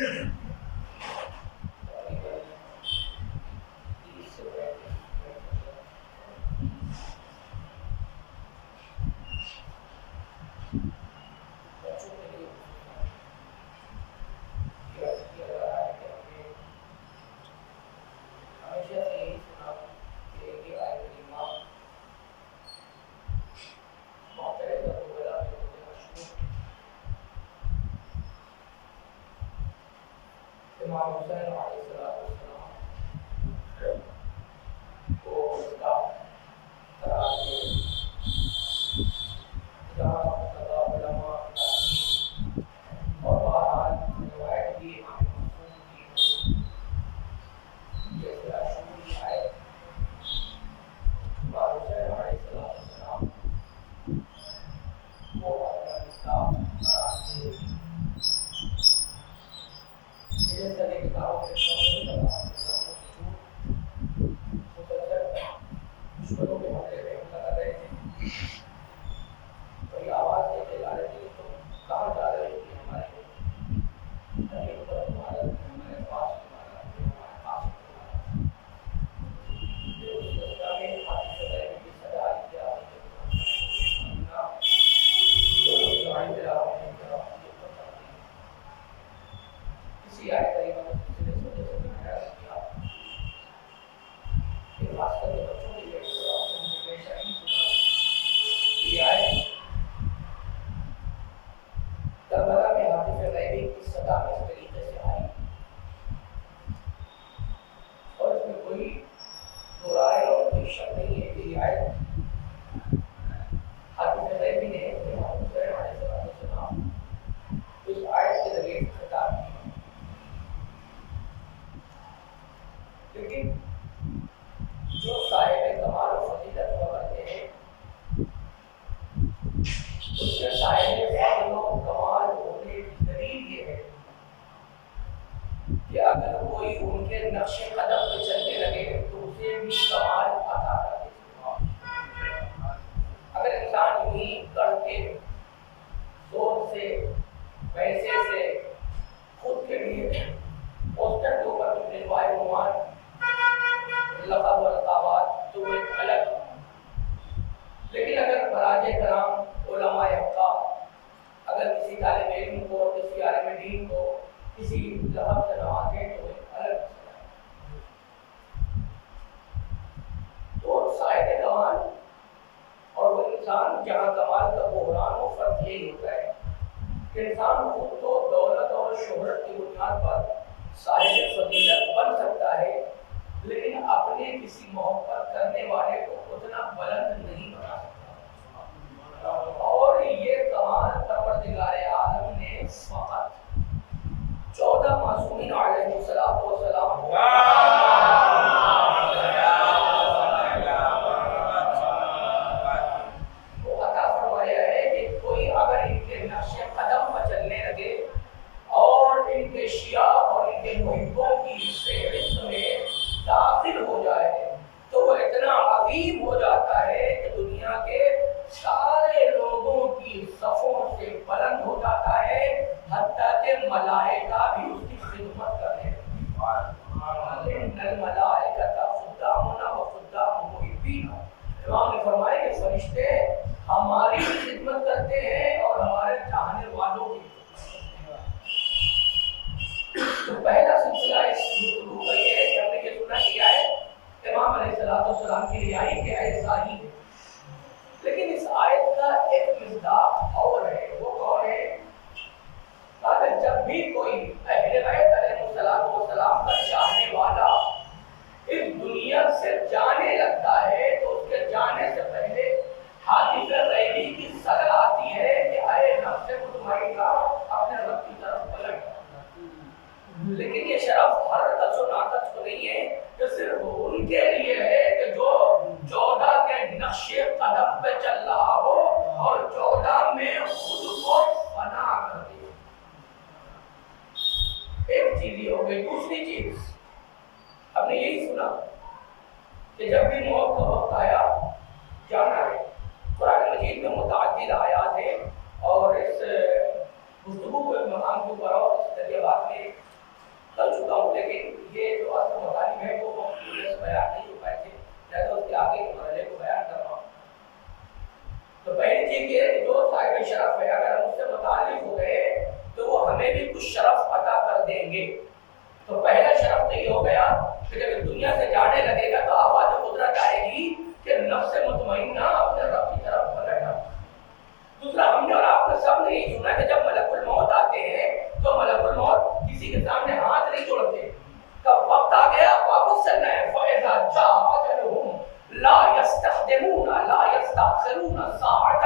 امام حسین علیہ السلام کو اس کا علماء اور بہرحال روایت بھی امام معصوم کی جیسے اشعری آیت امام حسین علیہ السلام کو اپنا اسلام یہ سارے کتابوں کے مشکلوں کے حوالے میں بتا رہے ہیں اور یہ آواز یہ چلا رہے تھے تو کہاں جا رہے تھے ہمارے ہمارے پاس رہیں گے. تو پہلا شرف تو یہ ہو گیا کہ جب اس دنیا سے جانے لگے گا تو آواز قدرت آئے گی کہ نفس مطمئنہ اپنے رب کی طرف پلٹا. دوسرا ہم نے اور آپ نے سب نے یہ سنا کہ جب ملک الموت آتے ہیں تو ملک الموت کسی کے سامنے ہاتھ نہیں جوڑتے. کب وقت آ گیا واپس چلنا ہے. فَإِذَا جَاءَ أَجَلُهُمْ لَا يَسْتَقْدِمُونَ لَا يَسْتَأْخِرُونَ سَاعَةً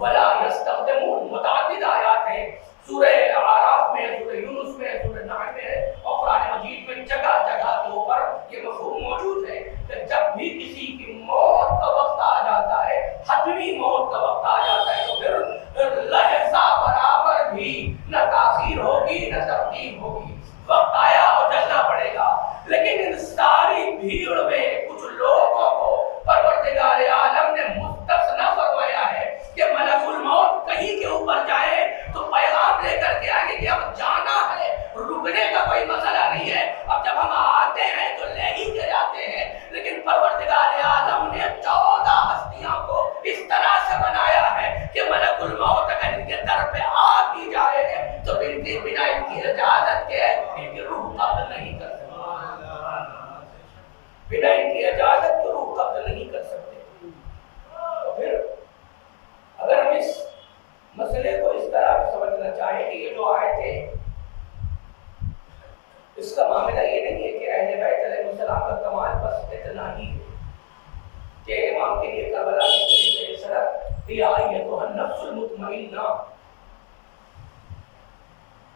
وَلَا يَسْتَقْدِمُونَ. متعدد آیات ہیں سورہ اعراف میں, سورہ یونس میں, سورہ نحل میں اور قرآن مجید میں جگہ جگہ کے اوپر یہ مفہوم موجود ہے کہ جب بھی کسی کی موت کا وقت آ جاتا ہے, حتمی موت کا وقت آ جاتا ہے, تو پھر لحظہ برابر بھی نہ تاخیر ہوگی نہ تقدیم ہوگی. وقت آیا اور چلنا پڑے گا. لیکن ان ساری بھیڑ میں کچھ لوگوں کو پروردگار عالم نے مستثنی فرمایا ہے کہ ملک الموت کہیں کے اوپر جائے تو پیغام لے کر کے آگے کہ اب جانا ہے, رکنے کا کوئی مسئلہ نہیں ہے. اب جب ہم آتے ہیں تو لے ہی کے جاتے ہیں. لیکن پروردگار عالم نے 14 ہستیاں کو اس طرح سے بنایا ہے کہ ملک الموت اگر ان کے در پہ آ بھی جائے تو ان کی بنا ان کی اجازت کے ان کی روح قبض نہیں کر سکتے. بنا ان کی اجازت کے روح قبض نہیں کر سکتے. تو پھر اگر ہم اس مسئلے کو اس طرح سمجھنا چاہیں کہ یہ جو آئے تھے اس کا معاملہ یہ نہیں ہے کہ اہل بیت علیہ السلام کا کمال بس اتنا ہی ہے کہ امام کے لیے کربلا کے طریقے سڑک یا ایتھا النفس المطمئنہ.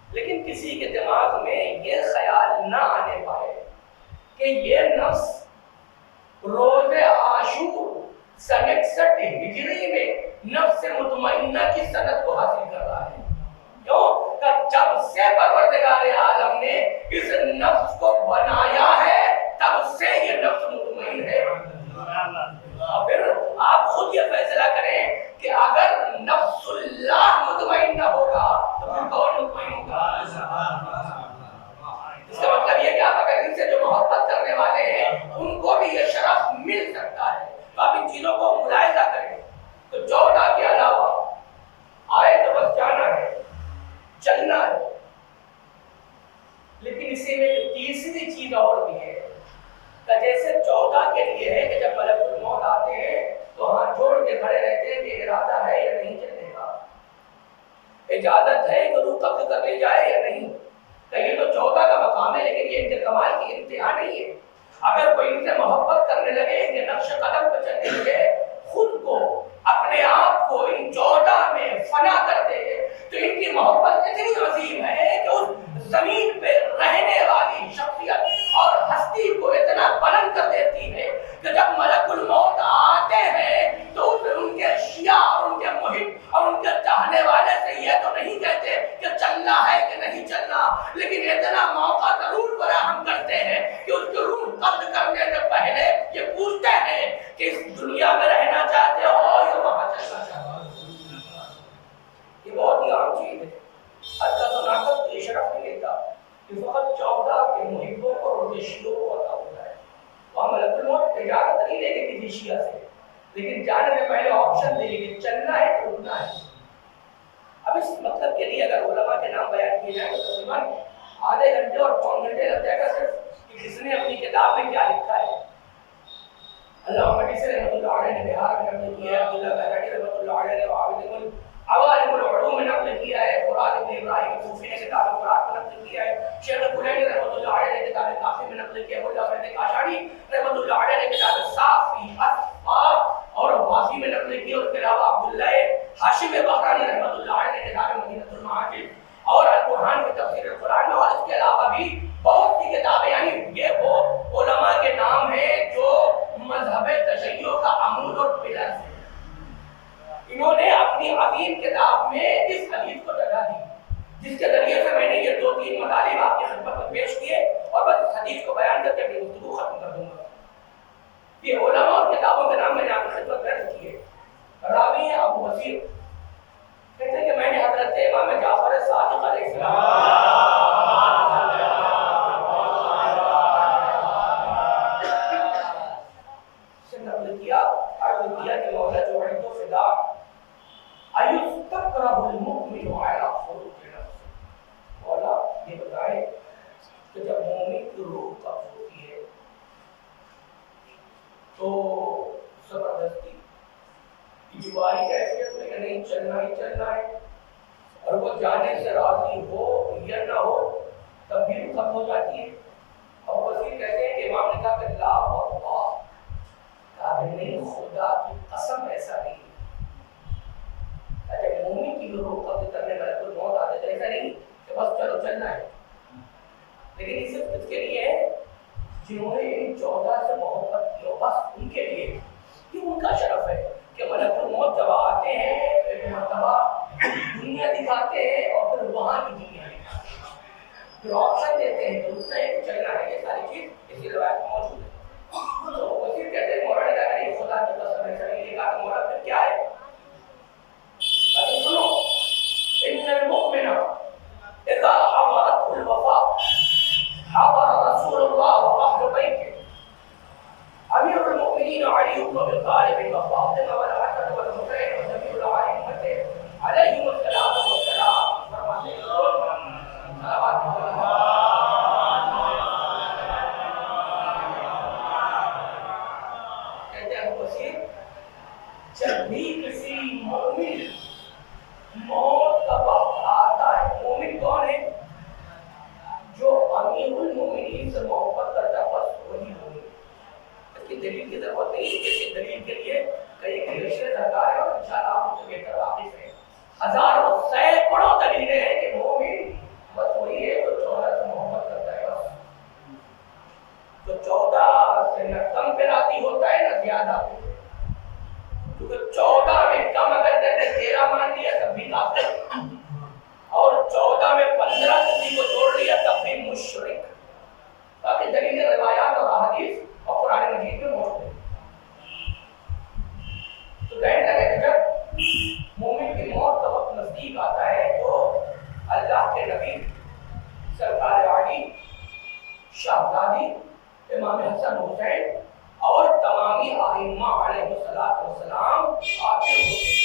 لیکن کسی کے دماغ میں یہ خیال نہ آنے پائے کہ یہ نفس روز عاشور سن 61 ہجری میں نفس مطمئنہ کی سند کو حاصل کر رہا ہے. کیوں کہ جب سے پروردگار عالم نے اس نفس کو بنایا ہے تب سے یہ نفس مطمئن ہے. اور پھر آپ خود یہ فیصلہ کریں کہ اگر نفس اللہ مطمئن نہ ہوگا تو پھر کون مطمئن ہوگا؟ اس کا مطلب یہ کہ آپ اگر ان سے جو محبت کرنے والے ہیں ان کو بھی یہ شرف مل سکتا ہے. تو آپ ان چیزوں کو ملاحظہ کریں. تو 14 کے علاوہ آئے تو بس جانا ہے, چلنا ہے. لیکن اسی میں تیسری چیز اور بھی ہے کہ جیسے 14 کے لیے ہے کہ جب ملک الموت آتے ہیں تو ہاتھ جوڑ کے کھڑے رہتے ہیں کہ ارادہ ہے یا نہیں چلنے کا, اجازت ہے کہ روح قبض کر لی جائے یا نہیں. کہ یہ تو 14 کا مقام ہے لیکن یہ ان کے کمال کی انتہا نہیں ہے. اگر کوئی ان سے محبت کرنے لگے, ان کے نقش قدم پہ چلنے لگے, خود کو اپنے آپ کو ان 14 میں فنا کر دے تو ان کی محبت اتنی عظیم ہے کہ اس زمین پہ رہنے والی شخصیت اور ہستی کو اتنا بلند کر دیتی ہے کہ جب ملک الموت آتے ہیں تو ان کے شیعہ اور ان کے محب اور ان کے چاہنے والے سے یہ تو نہیں کہتے کہ چلنا ہے کہ نہیں چلنا, لیکن اتنا موقع ضرور فراہم کرتے ہیں کہ اس کی روح قبض کرنے سے پہلے یہ پوچھتے ہیں کہ اس دنیا میں رہنا چاہتے ہو یا وہاں چلنا چاہتے ہو. یہ بہت ہی عام چیز ہے. حضرت ناقص کو اشرف نہیں لیتا کہ فقط 14 کے محبوں کو اور شیعوں کو عطا ہوتا ہے. وہاں ملک الموت اجازت نہیں لے گے کسی شیعہ سے, لیکن جانے سے پہلے آپشن دے گے چلنا ہے تو رکنا ہے. اب اس مطلب کے لیے اگر علماء کے نام بیان کیے جائیں تو تقریباً آدھے گھنٹے اور پون گھنٹے لگ جائے گا صرف کہ کس نے اپنی کتاب میں کیا لکھا ہے. علامہ مجلسی رحمۃ اللہ علیہ نے بہار میں نقل کیا ہے, عبداللہ بہرانی رحمۃ اللہ علیہ نے عوالم العلوم میں نقل کیا ہے, فرات ابن ابراہیم صوفی نے کتاب فرات میں نقل کیا ہے, شیخ کلینی رحمۃ اللہ علیہ نے کتاب کافی میں نقل کیا ہے, ملا فیض کاشانی رحمۃ اللہ علیہ نے کتاب صافی اصفاف اور واسی میں نقل کی. اور اس کے علاوہ عبداللہ ہاشم بحرانی رحمۃ اللہ علیہ نے کتاب مدینۃ المعاجم اور القرآن کی تفسیر القرآن میں, اور اس کے علاوہ بھی بہت سی کتابیں. یعنی یہ وہ علماء کے نام ہیں جو مذہب تشیع کا عمود اور پلر ہے. انہوں نے اپنی عظیم کتاب میں اس حدیث کو جگہ دی جس کے ذریعے سے میں نے یہ 2-3 مطالب آپ کی خدمت میں پیش کیے اور بس اس حدیث کو بیان کر کے اپنی گفتگو ختم کر دوں گا. یہ علماء اور کتابوں کے نام میں نے آپ کی خدمت درج کیے. راوی ہیں ابو بصیر, کہتے ہیں کہ میں نے حضرت امام جعفر صادق علیہ السلام سے نقل کیا, عرض کیا کہ مولا جو ہے تو فدا ایستکرہ المؤمن علی خروج نفس. مولا یہ بتائیں جنہوں نے ان 14 سے محبت کی، بس ان کے لیے یہ ان کا شرف ہے کہ ملک الموت جب آتے ہیں تو ایک مرتبہ دنیا دکھاتے ہیں اور پھر وہاں کی دنیا دکھاتے ہیں، پھر آپشن دیتے ہیں تو اتنا ایک چلنا ہے، یہ ساری چیز اسی روایت میں موجود ہے۔ تو وزیر کہتے ہیں مولانا کہا نہیں خدا کی قسم ہے سر، یہ کہا کہ مولانا پھر کیا ہے؟ لیکن سنو، ان المؤمن اذا حضرته الوفاء حضر رسول الله واهل بيته امير المؤمنين علي بن ابي طالب وفاطمه والحسن والحسين وجميع الائمه عليهم الصلاه والسلام فرماتے ہیں کہتے ہیں وزیر جب بھی کسی مومن موت کا وقت آتا ہے، مومن کون ہے؟ جو امیر المومنین سے محبت کرتا ہے، بس وہی مومن۔ اس کی دلیل کی ضرورت نہیں ہے، اس دلیل کے لیے کئی کلیشے درکار ہے اور انشاءاللہ آپ مجھے بہتر واقف ہیں۔ ہزاروں سینکڑوں دلیلیں ہیں کہ مومن بس وہی ہے جو 14 سے محبت کرتا ہے، بس جو 14 سے نہ کم پہ راضی ہوتا ہے نہ زیادہ پہ، کیونکہ 14 میں کم اگر نے 13 مان لیا تب بھی کافر، اور 14 میں 15 کسی کو جوڑ لیا تب بھی مشرک۔ باقی دلیل روایات اور احادیث اور قرآن مجید میں موجود ہے۔ تو کہنے لگے کہ جب مومن کی موت کا وقت نزدیک آتا ہے تو اللہ کے نبی سرکار عالی شہزادی امام حسن حسین اور تمامی ائمہ علیہ السلام آتے ہوتے ہیں۔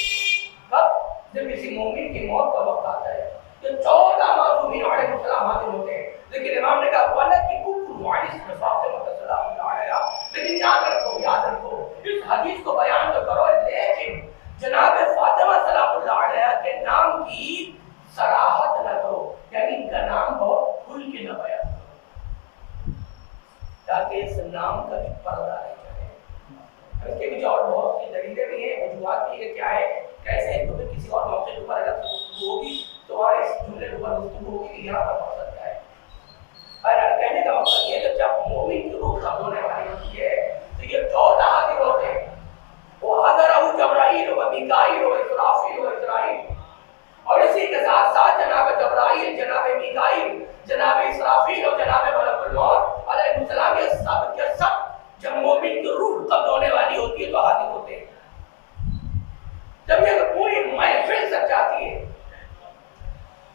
کب؟ جب کسی مومن کی موت کا وقت آتا ہے تو 14 معصومین علیہ السلام حاضر ہوتے ہیں، لیکن امام نے کہا والا کی کل وارث میں فاطمہ سلام اللہ علیہا، لیکن یاد رکھو اس حدیث کو بیان تو کرو، لیکن جناب فاطمہ سلام اللہ علیہا کے نام کی صراحت نہ کرو، یعنی ان کا نام بہت کھل کے نہ بیان کرو تاکہ اس نام کا بھی پردہ رہ جائے۔ اس کے پیچھے اور بہت سی دلیلیں بھی ہیں، وجوہات بھی ہے، کیا ہے کیسے، تو کسی اور موقع کے اوپر اگر گفتگو ہوگی تو وہاں اس جملے کے اوپر گفتگو ہوگی کہ یہاں پر مقصد کیا ہے۔ اور کہنے کا مقصد یہ ہے کہ جب مومن کی روح قبض ہونے والی ہوتی ہے تو یہ 14 حاضر ہوتے ہیں، وہ حضرہ جبرائیل و میکائیل و اسرافیل و اسرائیل، اور اسی کے ساتھ ساتھ جناب جبرائیل، جناب میکائیل، جناب اسرافیل اور جناب ملک الموت علیہ السلام، یہ سب کے سب جب مومن کی روح قبض ہونے والی ہوتی ہے تو حاضر ہوتے ہیں۔ جب یہ پوری محفل سج جاتی ہے،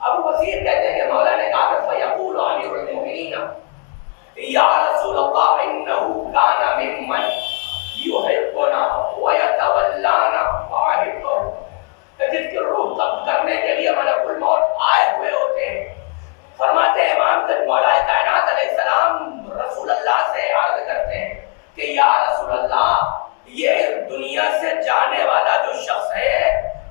ابو بصیر کہتے ہیں کہ مولا نے کہا کہ فیقول امیر المؤمنین یا رسول اللہ انه كان ممن يحبنا ويتولانا واحبه، کہ جس کی روح قبض کرنے کے لیے ملک الموت آئے ہوئے ہوتے ہیں۔ فرماتے ہیں امام مولا کائنات علیہ السلام رسول اللہ سے عرض کرتے ہیں کہ یا رسول اللہ، یہ دنیا سے جانے والا جو شخص ہے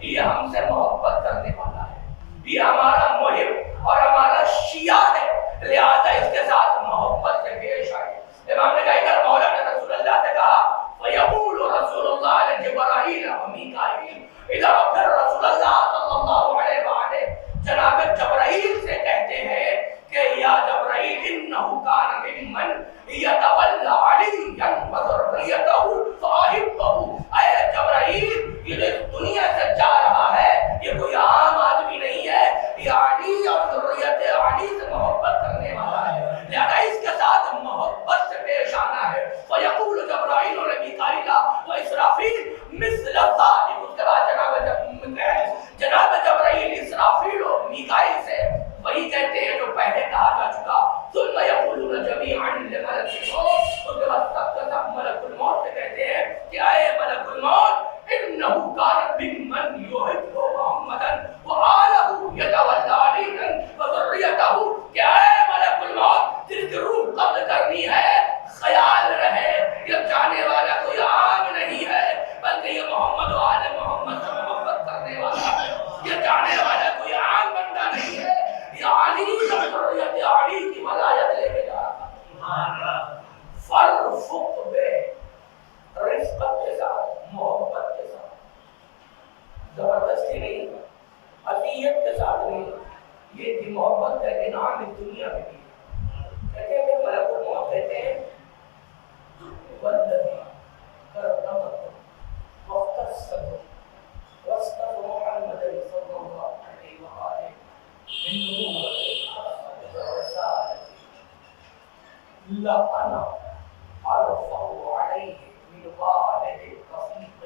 یہ ہم سے محبت کرنے والا ہے، یہ ہمارا محب اور ہمارا شیعہ ہے، لہذا اس کے ساتھ محبت سے پیش آئے۔ امام نے کہا کہ مولا نے رسول اللہ سے کہا فیقول رسول اللہ جبرائیل و میکائیل، ادھر پھر رسول اللہ صلی اللہ علیہ وآلہ جناب جبرائیل سے کہتے ہیں کہ یا جبرائیل انه كان ممن يتولى عليا وذريته فاحبه، اے جبرائیل یہ جو دنیا سے جا رہا ہے یہ کوئی عام آدمی نہیں ہے، یہ علی اور ذریت علی سے محبت کرنے والا ہے، لہذا اس کے ساتھ محبت سے پیش آنا ہے۔ فیقول جبرائیل و میکائیل و اسرافیل مثل ذلك، اس کے بعد جناب جبرائیل اسرافیل و میکائیل سے وہی کہتے ہیں جو پہلے کہا جا چکا، ثم یقولون جميعا لملک الموت لأنا أرفع عليه من والد رفيق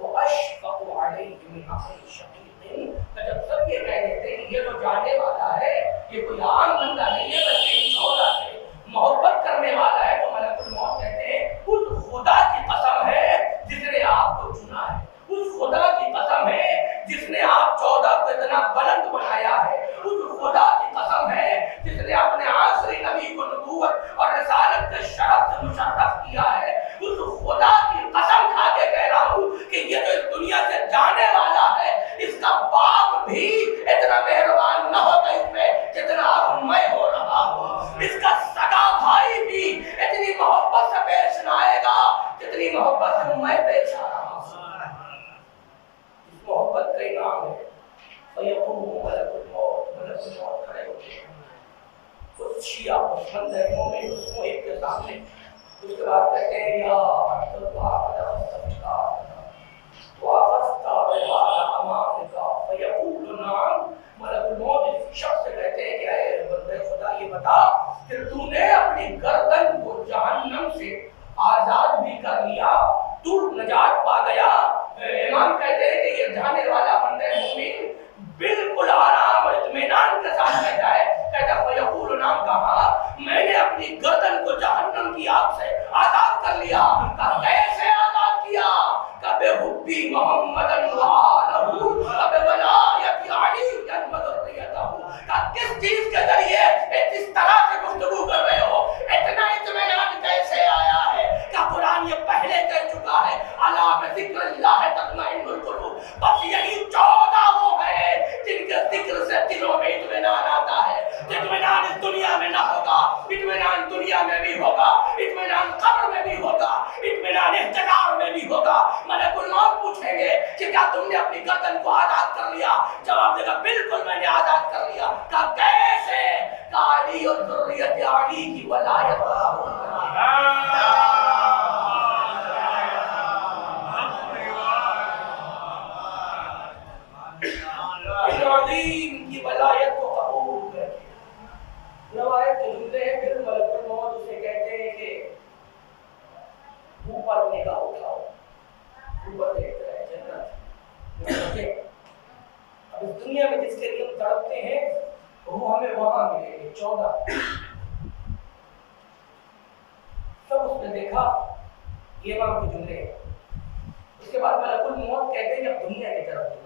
وأشفق عليه من أخي شقيق. جب سب یہ کہہ دیتے ہیں یہ تو جانے والا ہے، یہ کوئی عام بندہ نہیں ہے بلکہ چودہ سے محبت کرنے والا ہے، تو ملک الموت کہتے ہیں اس خدا کی قسم ہے جس نے آپ کو چنا ہے، اس خدا کی قسم ہے جس نے آپ 14 کو اتنا بلند بنایا ہے، اس خدا کی قسم ہے جس نے اپنے آخری نبی کو نبوت اور رسالت کے شرف سے مشرف کیا ہے، اس خدا کی قسم کھا کے کہہ رہا ہوں کہ یہ جو اس دنیا سے جانے والا ہے اس کا باپ بھی اتنا مہربان نہ ہوگا اس پہ جتنا اب میں ہو رہا ہوں، اس کا سگا بھائی بھی اتنی محبت سے پیش نہ آئے گا جتنی محبت سے میں پیش آ رہا ہوں۔ اس محبت کا انعام ہے فَيَقُومُ مَلَكُ الْمَوْتِ، ملک الموت کھڑے ہوتے ہیں، کچھ شیعہ پسند ہے مومن اس محب کے سامنے، اس کے بعد کہتے ہیں یا عبداللہ ملک الموت اس شخص سے کہتے ہیں کہ اے بندے خدا یہ بتا کہ تو نے اپنی گردن کو جہنم سے آزاد بھی کر لیا، تو نجات پا گیا۔ امام کہتے ہیں کہ یہ جانے والا بندے مومن بالکل آرام اور اطمینان کے ساتھ کہتا ہے، کہتا فیقول نام کہا میں نے اپنی گردن کو جہنم کی آگ سے آزاد کر لیا۔ کہا کیسے آزاد کیا؟ کہ بے حبی محمد اب ولایت علی جنمد ریتہ، کہ کس چیز کے ذریعے اس طرح سے گفتگو کر رہے ہو، اتنا اطمینان کیسے آیا ہے؟ کہ قرآن یہ پہلے کہہ چکا ہے الا بذکر اللہ تطمئن القلوب، بس یہی 14 وہ ہے جن کے ذکر سے دلوں میں اطمینان آتا ہے۔ اطمینان اس دنیا میں نہ ہوگا، اطمینان دنیا میں بھی ہوگا، اطمینان قبر میں بھی ہوگا، اطمینان احتضار میں بھی ہوگا۔ ملک الموت پوچھیں گے کہ کیا تم نے اپنی گردن کو آزاد کر لیا؟ جواب دے گا بالکل میں نے آزاد کر لیا۔ کہا کیسے؟ کہ علی اور ذریت علی کی ولایت عظیم کی ولایت کو قبول کر کے روایت کے جملے ہیں۔ پھر ملک الموت اسے کہتے ہیں کہ اوپر نگاہ اٹھاؤ، اوپر دیکھ رہے ہیں جنت۔ اب اس دنیا میں جس کے لیے ہم تڑپتے ہیں وہ ہمیں وہاں ملے گے 14۔ سب اس نے دیکھا، یہ امام کے جملے ہیں۔ اس کے بعد ملک الموت کہتے ہیں کہ اب دنیا کی طرف دیکھو۔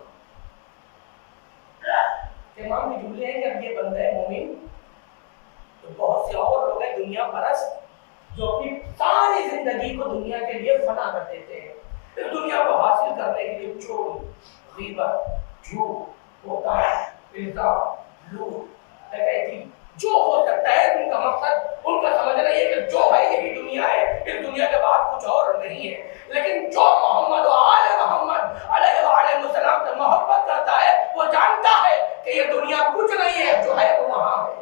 امام کے جملے ہیں کہ اب یہ بندہ ہے مومن، تو بہت سے اور لوگ ہیں دنیا پرست جو اپنی ساری زندگی کو دنیا کے لیے فنا کر دیتے ہیں، اس دنیا کو حاصل کرنے کے لیے چوری، غیبت، جھوٹ، دھوکہ، الزام، لوٹ، ڈکیتی، جو ہو سکتا ہے ان کا مقصد، ان کا سمجھنا یہ کہ جو ہے یہی دنیا ہے، اس دنیا کے بعد کچھ اور نہیں ہے۔ لیکن جو محمد و آل محمد علیہ وآلہ وسلم سے محبت کرتا ہے وہ جانتا ہے کہ یہ دنیا کچھ نہیں ہے، جو ہے وہ وہاں ہے۔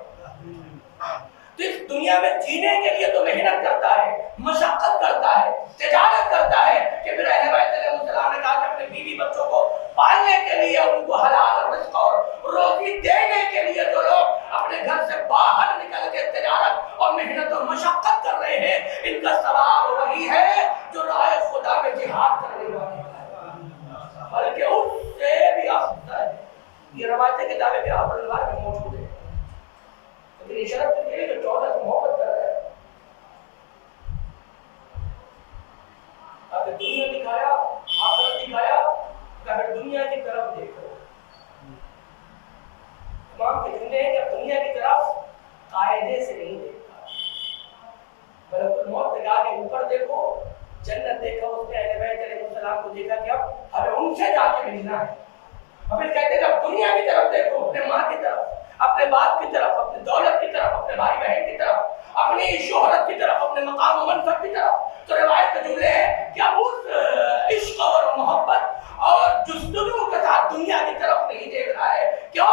تو اس دنیا میں جینے کے لیے تو محنت کرتا ہے، مشقت کرتا ہے، تجارت کرتا ہے، کہ پھر اہل بیت علیہ السلام نے کہا کہ اپنے بیوی بچوں کو پالنے کے لیے، ان کو حلال رزق اور روزی دینے کے لیے جو لوگ اپنے گھر سے باہر نکل کے تجارت اور محنت اور مشقت کر رہے ہیں، ان کا ثواب وہی ہے جو راہ خدا میں جہاد کرنے والے ہیں، بلکہ اس سے بھی افضل ہے۔ یہ روایتیں کتابیں بہار الانوار میں موجود ہیں۔ لیکن یہ شرط تو یہ ہے جو 14 سے محبت کر رہا ہے۔ اگر دنیا دکھایا، آخرت دکھایا، کہ اگر دنیا کی طرف دیکھو۔ امام کے جملے ہیں کہ دنیا کی طرف قاعدے سے نہیں دیکھتا۔ ملک الموت نے کہا کہ اوپر دیکھو، جنت دیکھا، اس نے اہل بیت علیہ السلام کو دیکھا کہ اب ہمیں ان سے جا کے ملنا ہے۔ اب پھر کہتے ہیں کہ اب دنیا کی طرف دیکھو، اپنے ماں کی طرف، اپنے باپ کی طرف، اپنے دولت کی طرف، اپنے بھائی بہن کی طرف، اپنی شہرت کی طرف، اپنے مقام و منصب کی طرف۔ تو روایت کے جملے ہیں کہ اب اس عشق اور محبت اور جستجو کے ساتھ دنیا کی طرف نہیں دیکھ رہا ہے۔ کیوں؟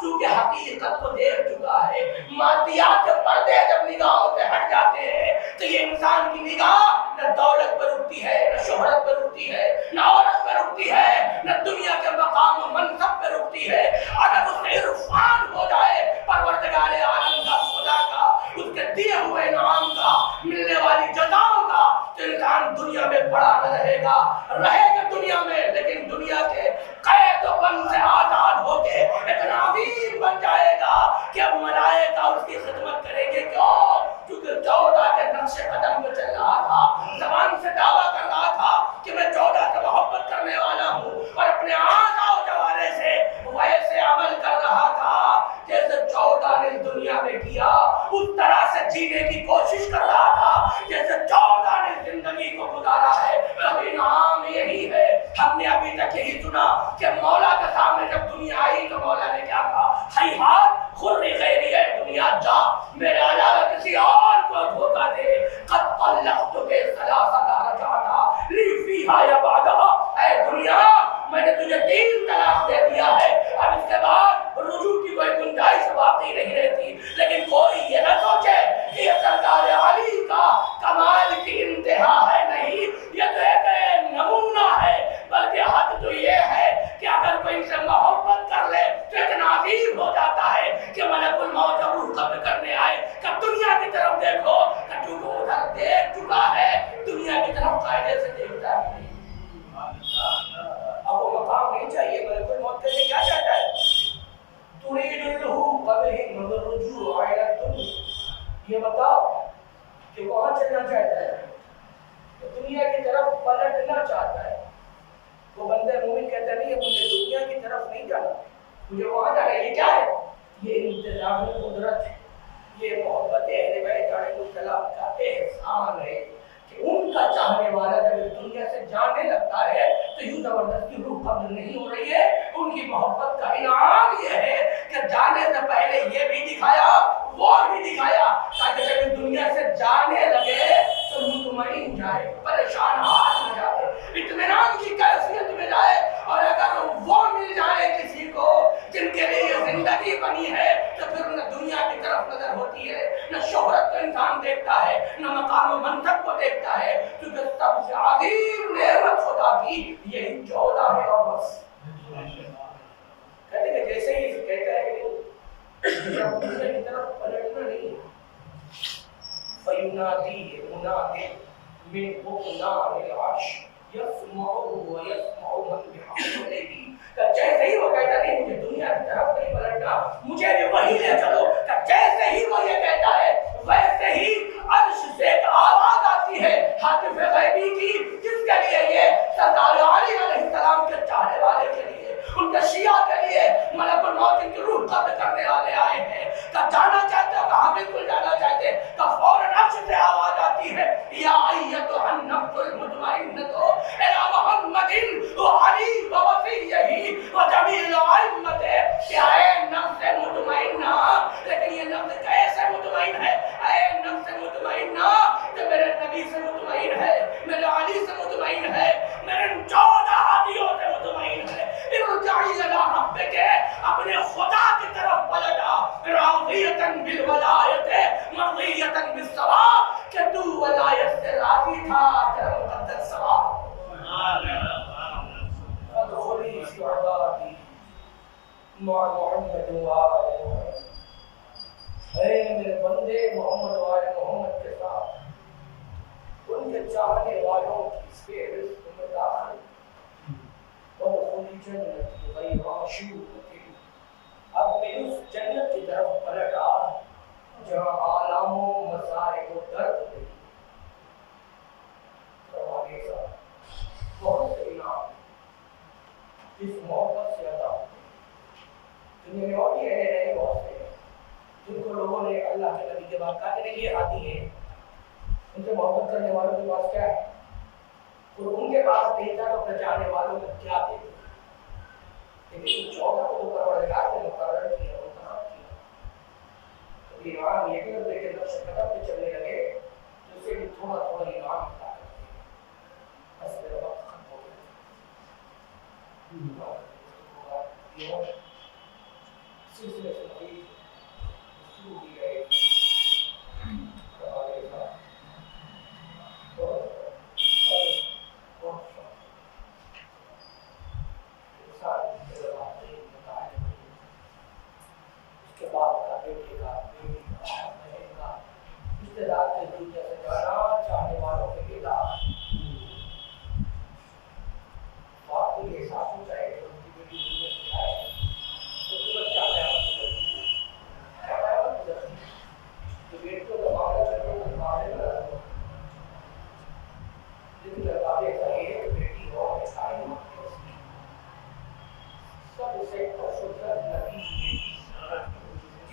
چونکہ حقیقت کو دیکھ چکا ہے۔ مادیات کے پردے جب نگاہوں سے ہٹ جاتے ہیں تو یہ انسان کی نگاہ نہ دولت پر رکتی ہے، نہ شہرت پر رکتی ہے، نہ عورت پر رکتی ہے، نہ دنیا کے مقام و منصب پر رکتی ہے۔ اگر اس سے عرفان ہو جائے پروردگار عالم کا، خدا کا، اس کے دیے ہوئے انعام جینے کی کوشش کر رہا تھا، جیسے 14 نے زندگی کو گزارا ہے، کبھی نام یہی ہے. ہم نے ابھی تک یہی سنا کہ مولا کے سامنے جب دنیا آئی تو مولا نے کیا کہا؟ ہیہات خری غیری ہے دنیا، جا میرے علاوہ کسی اور کو دھوکہ دے. قد طلقتک ثلاثا رجعتا لی فیہا یا بعدہا. اے دنیا میں نے تجھے 3 طلاق دے دیا ہے، اب اس کے بعد رجوع کی کوئی گنجائش باقی نہیں رہتی. لیکن کوئی یہ نہ سوچے کہ یہ سرکار علی کا کمال کی انتہا ہے، نہیں، یہ تو ایک نمونہ ہے. بلکہ حد تو یہ ہے کہ اگر کوئی سے محبت کر لے تو اتنا عظیم ہو جاتا ہے کہ ملک الموت جب روح قبض کرنے آئے کہ دنیا کی طرف دیکھو کہ چونکہ ادھر دیکھ چکا ہے دنیا کی طرف قاعدے سے دیکھتا ہے. اب وہ مقام نہیں چاہیے. ملک الموت کے لیے کیا چاہتا ہے؟ تريد الهروب بهم والرجوع الى الدنيا. یہ بتاؤ کہ وہاں چلنا چاہتا ہے، دنیا کی طرف پلٹنا چاہتا ہے. وہ بندے مومن کہتا نہیں ہے مجھے دنیا کی طرف نہیں جانا، مجھے وہاں جانا ہے. یہ کیا ہے؟ یہ انتظام قدرت ہے، یہ محبت اہل بیت علیہ السلام کا احسان ہے کہ ان کا چاہنے والا جب اس دنیا سے جانے لگتا ہے تو یوں زبردستی روح قبض نہیں ہو رہی ہے. ان کی محبت کا انعام یہ ہے کہ جانے سے پہلے یہ بھی دکھایا وہ بھی دکھایا تاکہ جب اس دنیا سے جانے لگے تو مطمئن جائے، پریشان حال نہ جائے، اطمینان کی کیفیت میں جائے. اور اگر وہ مل جائے کسی کو جن کے لیے یہ زندگی بنی ہے تو پھر نہ دنیا کی طرف نظر ہوتی ہے، نہ شہرت کو انسان دیکھتا ہے، نہ مقام و منصب کو دیکھتا ہے، کیونکہ سب سے عظیم نعمت خدا کی یہی 14 ہے. اور بس کہتے ہیں جیسے ہی کہتا ہے کہ جب دنیا کی طرف پلٹنا نہیں ہے، فَيُنَادِي مُنَادٍ مِّن فَوْقِ الْعَرْشِ يَسْمَعُهُ وَيَسْمَعُ مَن بِحَمْدِهِ. کہ جیسے ہی وہ کہتا نہیں مجھے دنیا کی طرف نہیں پلٹنا، مجھے بھی وہی لے چلو، کہ جیسے ہی وہ یہ کہتا ہے ویسے ہی عرش سے ایک آواز آتی ہے حاطف غیبی کی، جس کے لیے یہ سرکار علی علیہ السلام کے چاہنے والے کے لیے، ان کے شیعہ کے لیے ملک الموت کی روح قبض کرنے والے آئے ہیں. کہ جانا چاہتے ہو؟ کہاں بالکل جانا چاہتے. کہ فوراً عرش سے آواز آتی ہے یا ایتھا النفس المطمئنۃ الی محمد وعلی ووصیہ وجمیع الائمۃ. کہ اے نفس مطمئنہ، لیکن یہ نفس کیسے مطمئن ہے؟ اے نفس مطمئنہ کہ میرے نبی سے مطمئن ہے، میرے علی سے مطمئن ہے، میرے 14 ہادیوں سے مطمئن ہے. ارجعی الی ربک، اپنے خدا کی طرف پلٹا، راضیۃ بالولایۃ مرضیۃ بالثواب. کہ تو ولایت سے راضی تھا، تیرا مقدس ثواب. ادخلی فی عبادی مع محمد وآل محمد. اے میرے بندے محمد و آل محمد کے ساتھ ان کے چاہنے والوں کی فہرست میں داخل. ادخلی جنتی غیر مشوقۃ. اب میں اس جنت کی طرف پلٹا جہاں آلام و مسائب و درد نہیں. بہت سے انعام اس محبت سے عطا ہوتے ہیں. دنیا میں اور بھی رہے بہت سے ہیں جن کو لوگوں نے اللہ کے نبی کے بعد کہا کہ نہیں یہ عادی ہے، ان سے محبت کرنے والوں کے پاس کیا ہے، اور ان کے پاس نہیں تھا تو اپنے چاہنے والوں کو کیا دے. لیکن 14 کو پروردگار نے مقرر کیا، وہ کہاں کیا. تو ایمان یہ کہ دیکھے نقش قدم پہ چلنے لگے تو اسے بھی تھوڑا تھوڑا ایمان ملا کرتے ہیں. بس میرا وقت ختم ہو گیا. سلسلے سے مزید شروع کی گئی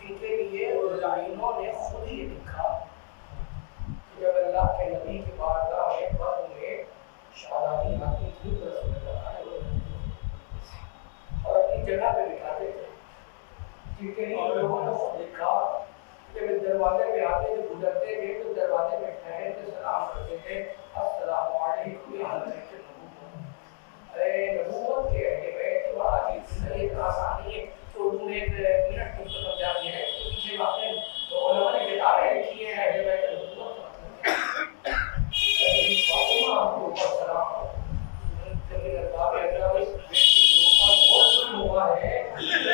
جن کے لیے نے خود ہی لکھا کئی لوگوں نے دیکھا کہ وہ دروازے پہ آتے تھے، گزرتے تھے تو دروازے پہ ٹھہر کے سلام کرتے تھے، السلام علیکم یا حضرت نبوت۔ ارے نبوت کے ہے یہ بیت بڑا عجیب ہے، اتنا آسان نہیں ہے تو اردو میں ایک منٹ میں سمجھا دیا ہے، اس کے پیچھے باتیں تو علماء نے کتابیں لکھی ہیں اہل بیت نبوت۔ فاطمہ آپ کو اوپر سلام ہو، جب الباب اکرام اس بیٹی کے اوپر بہت ظلم ہوا ہے،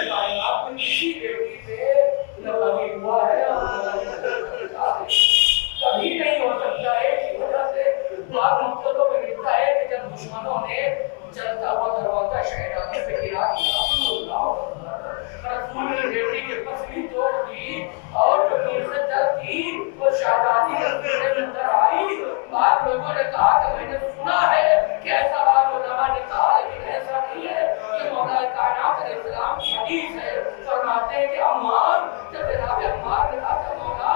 کائنات میں کسی بیٹی پہ نہ کبھی ہوا ہے اور نہ کبھی کبھی نہیں ہو سکتا ہے۔ اسی وجہ سے بعض مقصدوں میں لکھتا ہے کہ جب دشمنوں نے چلتا ہوا دروازہ شہزادی پہ گرا دیا، رسول نے بیٹی کے پسلی توڑ دی اور جو نیزہ تھی وہ شہزادی کے اندر آئی۔ بعض لوگوں نے کہا کہ میں نے سنا ہے کہ ایسا بعض علماء نے کہا، لیکن ایسا نہیں ہے۔ یہ مولا کائنات علیہ السلام کی حدیث ہے، فرماتے ہیں کہ عمار، جب جناب عمار نے کہا کہ مولا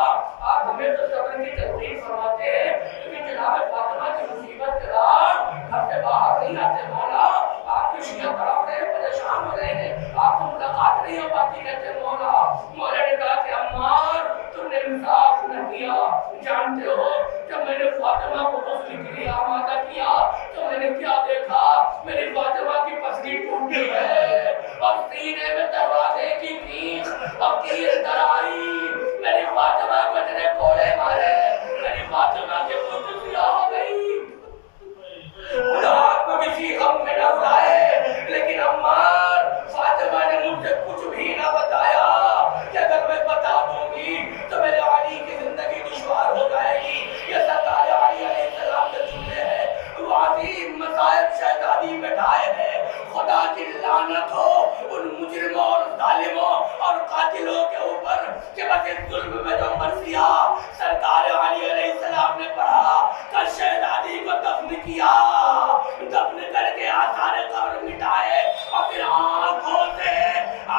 آپ ہمیں تو صبر کی تلقین فرماتے ہیں، لیکن جناب فاطمہ کی مصیبت کے بعد گھر سے باہر نہیں آتے، مولا آپ کی شیعہ تڑپ رہے ہیں، پریشان ہو رہے ہیں، آپ سے ملاقات نہیں ہو پاتی، کہتے مولا۔ مولا نے کہا کہ عمار تم نے انصاف نہ کیا، جانتے ہو جب میں نے فاطمہ کو غسل کے لیے آمادہ کیا تو میں نے کیا دیکھا، میری فاطمہ کی پسلی ٹوٹی ہے اور سینے میں دروازے کی پیچ اور تیر اندر آئی، میری فاطمہ کو اتنے کوڑے مارے، میری فاطمہ کی پوچھ سیاہ ہو گئی۔ خدا آپ کو کسی غم میں نہ اڑائے، لیکن عمار فاطمہ نے مجھ سے کچھ بھی نہ بتایا کہ اگر میں بتا دوں گی تو میرے علی کی زندگی دشوار ہو جائے گی۔ یہ سرکار علی علیہ السلام کے جملے ہیں، وہ عظیم مصائب شہزادی میں ڈھائے ہیں، خدا کی لعنت ہو ان مجرموں اور ظالموں اور قاتلوں کے اوپر کہ بس اس ظلم میں جو مرثیہ سرکار علی علیہ السلام نے پڑھا کہ شہزادی کو دفن کیا، دفن کر کے آثار قبر مٹائے اور پھر آنکھوں سے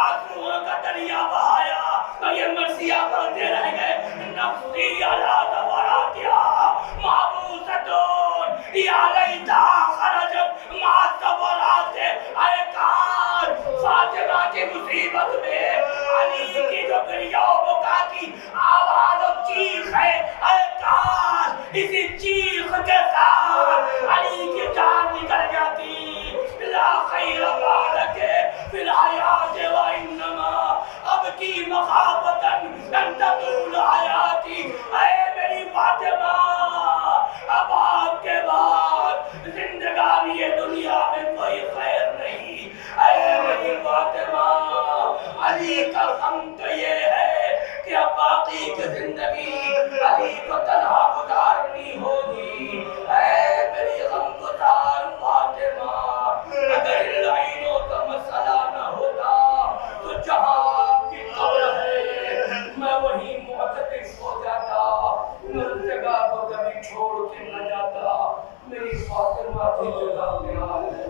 آنسوؤں کا دریا بہایا تو یہ مرثیہ پڑھتے رہ گئے، نفسی علی زواراتها محبوستون یا لیتها خرجت مع الزوارات۔ اے کاش فاطمہ کی مصیبت میں علی کی جو گریہ و بکا کی آواز و چیخ ہے، اے کاش اسی چیخ کے ساتھ علی کی جان نکل جاتی۔ لا خیر بعدک فی الحیات وانما ابکی مخافۃ ان تطول حیاتی۔ اے میری فاطمہ، اب آپ کے بعد زندگانی دنیا میں کوئی خیر نہیں۔ اے میری فاطمہ، علی کا غم تو یہ ہے کہ اب باقی کی زندگی علی کو تنہا گزارنی ہوگی۔ اے میری غمگسار فاطمہ، اگر ان لعینوں کا مسئلہ نہ ہوتا تو جہاں آپ کی قبر ہے میں وہیں معتکف ہو جاتا، میں اس جگہ کو کبھی چھوڑ کے نہ جاتا۔ میری فاطمہ کی جگہ کیا ہے؟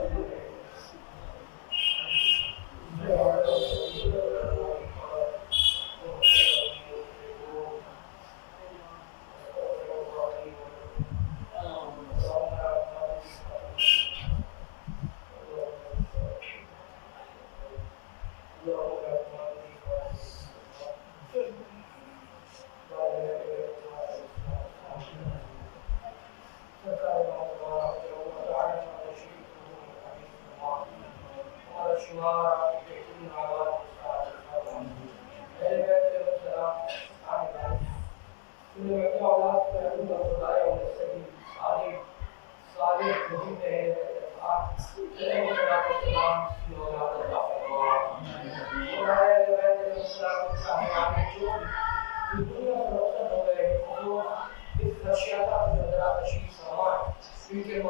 ان کے